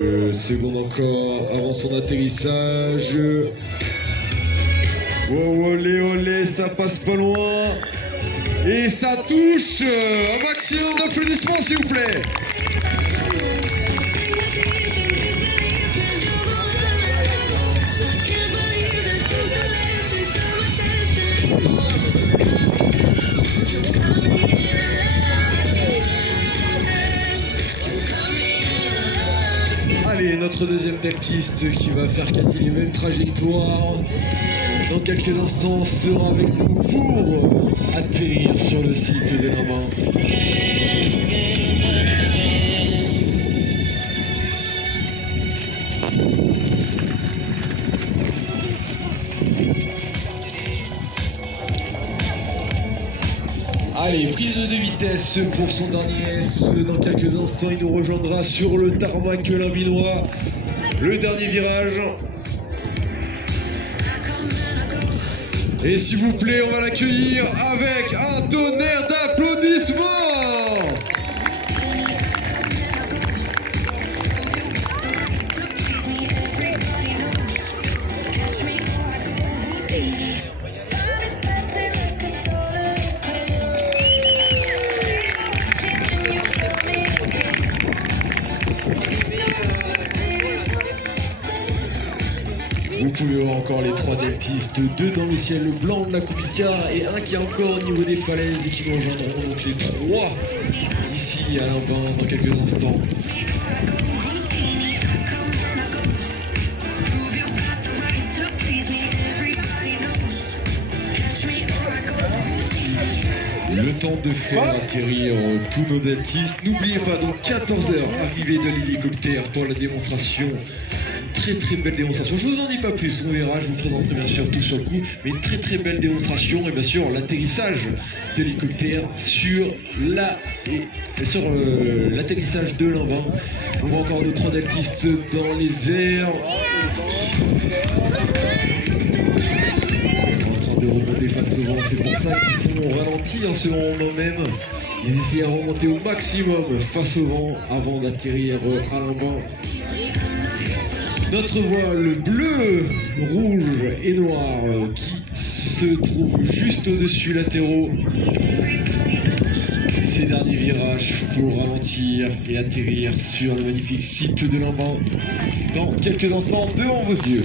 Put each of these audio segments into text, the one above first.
Seconde encore avant son atterrissage. Oh, olé, olé, ça passe pas loin. Et ça touche. Un maximum d'applaudissements, s'il vous plaît. Allez, notre deuxième deltiste qui va faire quasi les mêmes trajectoires dans quelques instants sera avec nous pour atterrir sur le site des Limbins. Allez, prise de vitesse pour son dernier S. Dans quelques instants, il nous rejoindra sur le tarmac limbinois. Le dernier virage. Et s'il vous plaît, on va l'accueillir avec un tonnerre d'applaudissements. Vous pouvez voir encore les trois deltistes, deux dans le ciel blanc de la Coupe Icare et un qui est encore au niveau des falaises et qui nous rejoindront donc les trois ici à Limbins dans quelques instants. Le temps de faire atterrir tous nos deltistes. N'oubliez pas donc 14h, arrivée de l'hélicoptère pour la démonstration. Très belle démonstration, je vous en dis pas plus, on verra, je vous présenterai bien sûr tout sur le coup, mais une très belle démonstration et bien sûr l'atterrissage de l'hélicoptère sur l'atterrissage de Limbins. On voit encore nos trois deltistes dans les airs. En train de remonter face au vent, c'est pour ça qu'ils sont ralentis en ce moment même. Ils essaient de remonter au maximum face au vent avant d'atterrir à Limbins. Notre voile bleu, rouge et noir qui se trouve juste au-dessus latéraux. Ces derniers virages pour ralentir et atterrir sur le magnifique site de Limbins dans quelques instants devant vos yeux.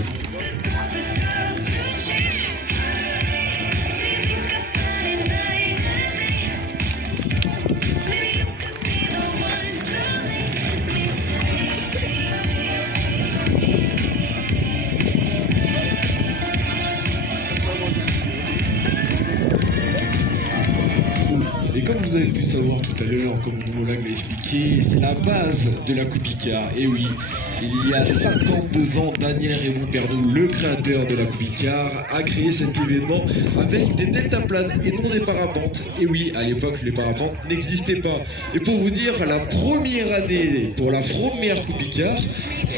Et comme vous avez pu savoir tout à l'heure, comme Molag l'a expliqué, c'est la base de la Coupe Icare. Et oui, il y a 52 ans, Daniel Raymond Pernoud, le créateur de la Coupe Icare, a créé cet événement avec des deltaplanes et non des parapentes. Et oui, à l'époque, les parapentes n'existaient pas. Et pour vous dire, la première année, pour la première Coupe Icare,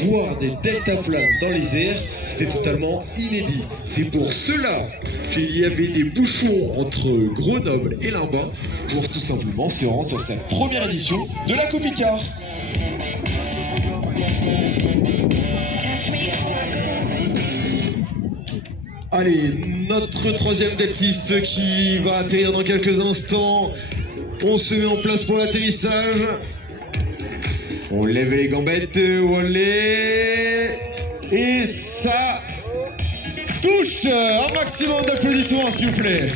voir des deltaplanes dans les airs, c'était totalement inédit. C'est pour cela qu'il y avait des bouchons entre Grenoble et Limbins pour tout simplement se rendre sur cette première édition de la Coupe Icare. Allez, notre troisième deltiste qui va atterrir dans quelques instants. On se met en place pour l'atterrissage. On lève les gambettes, olé. Et ça touche. Un maximum d'applaudissements s'il vous plaît.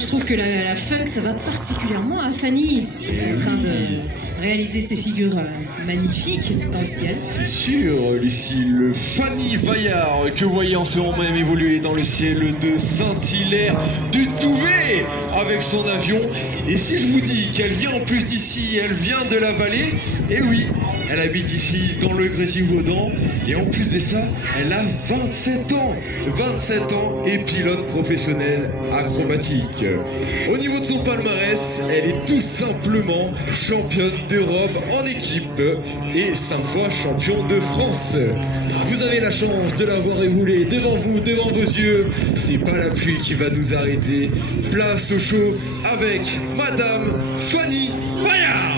je trouve que la funk, ça va particulièrement à Fanny, qui est en train de réaliser ses figures magnifiques dans le ciel. C'est sûr, Lucie, le Fanny Vaillard que vous voyez en ce moment même évoluer dans le ciel de Saint-Hilaire du Touvet avec son avion. Et si je vous dis qu'elle vient en plus d'ici, elle vient de la vallée, eh oui, elle habite ici dans le Grésivaudan et en plus de ça, elle a 27 ans. 27 ans et pilote professionnel acrobatique. Au niveau de son palmarès, elle est tout simplement championne d'Europe en équipe et 5 fois champion de France. Vous avez la chance de la voir évoluer devant vous, devant vos yeux. C'est pas la pluie qui va nous arrêter. Place au show avec Madame Fanny Vaillard.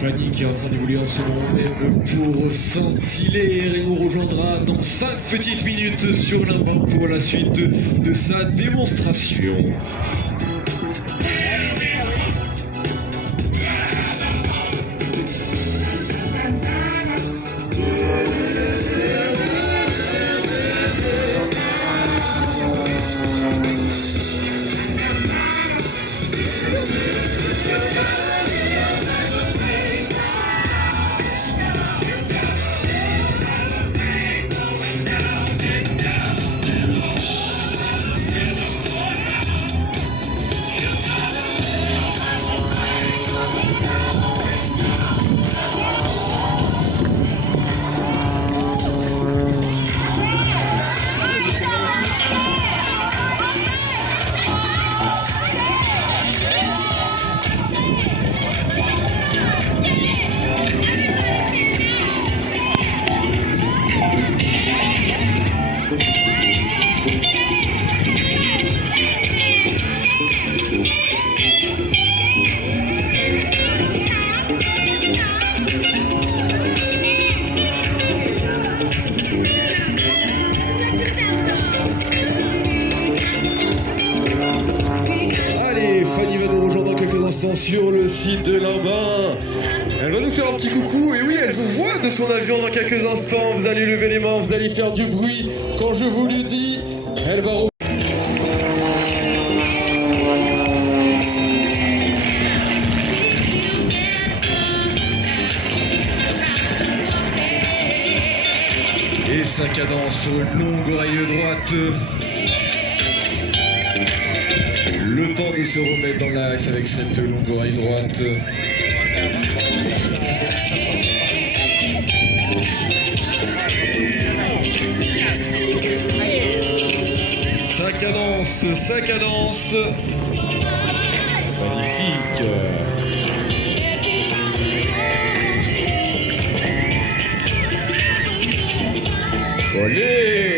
Fanny qui est en train d'évoluer en ce moment même pour Saint-Hilaire et nous rejoindra dans 5 petites minutes sur l'Imbin pour la suite de sa démonstration. Sur le site de l'Imbin. Elle va nous faire un petit coucou et oui, elle vous voit de son avion dans quelques instants. Vous allez lever les mains, vous allez faire du bruit. Quand je vous le dis, elle va... Et sa cadence sur une longue oreille droite. Le temps de se remettre dans l'axe avec cette longue oreille droite. Sa cadence, sa cadence. Magnifique. Allez!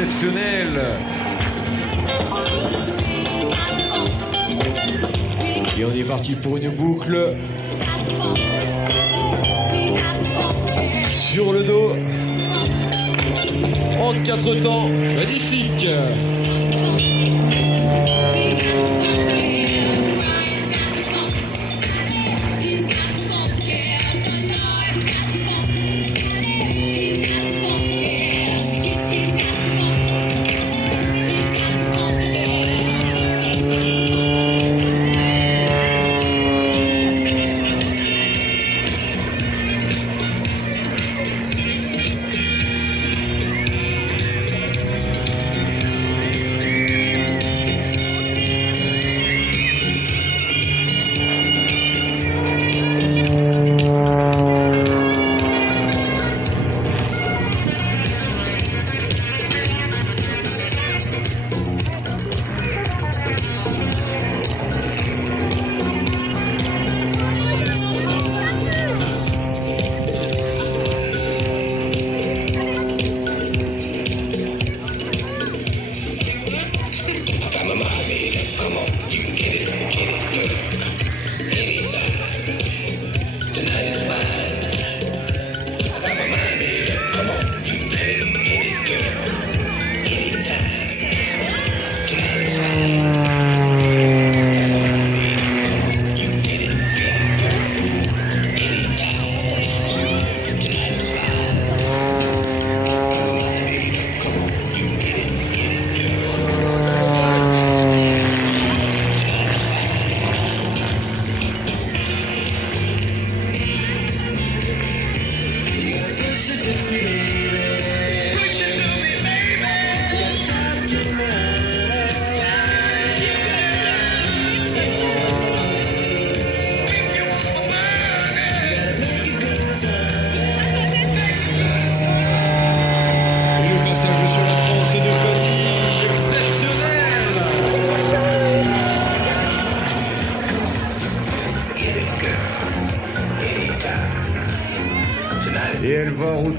Exceptionnel. Et on est parti pour une boucle sur le dos en 4 temps. Magnifique.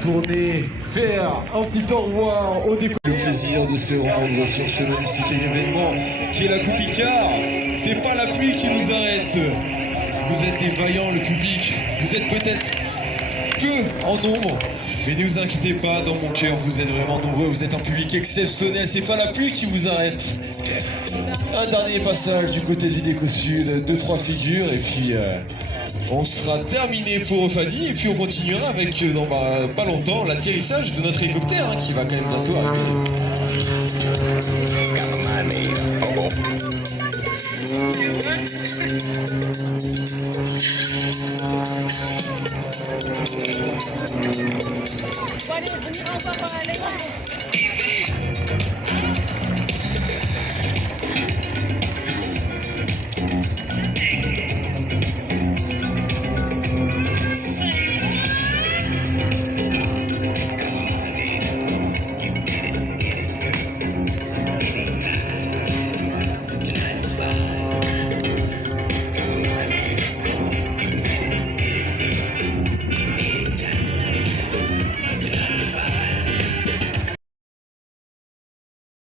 retourner faire un petit au revoir au déco. Le plaisir de se rendre sur ce magnifique événement qui est la Coupe Icare. C'est pas la pluie qui nous arrête. Vous êtes des vaillants, le public. Vous êtes peut-être peu en nombre, mais ne vous inquiétez pas, dans mon cœur, vous êtes vraiment nombreux. Vous êtes un public exceptionnel. C'est pas la pluie qui vous arrête. Un dernier passage du côté du déco sud, 2-3 figures, et puis on sera terminé pour Fanny, et puis on continuera avec, dans pas longtemps, l'atterrissage de notre hélicoptère, qui va quand même bientôt arriver. Allez, venir en bas, allez.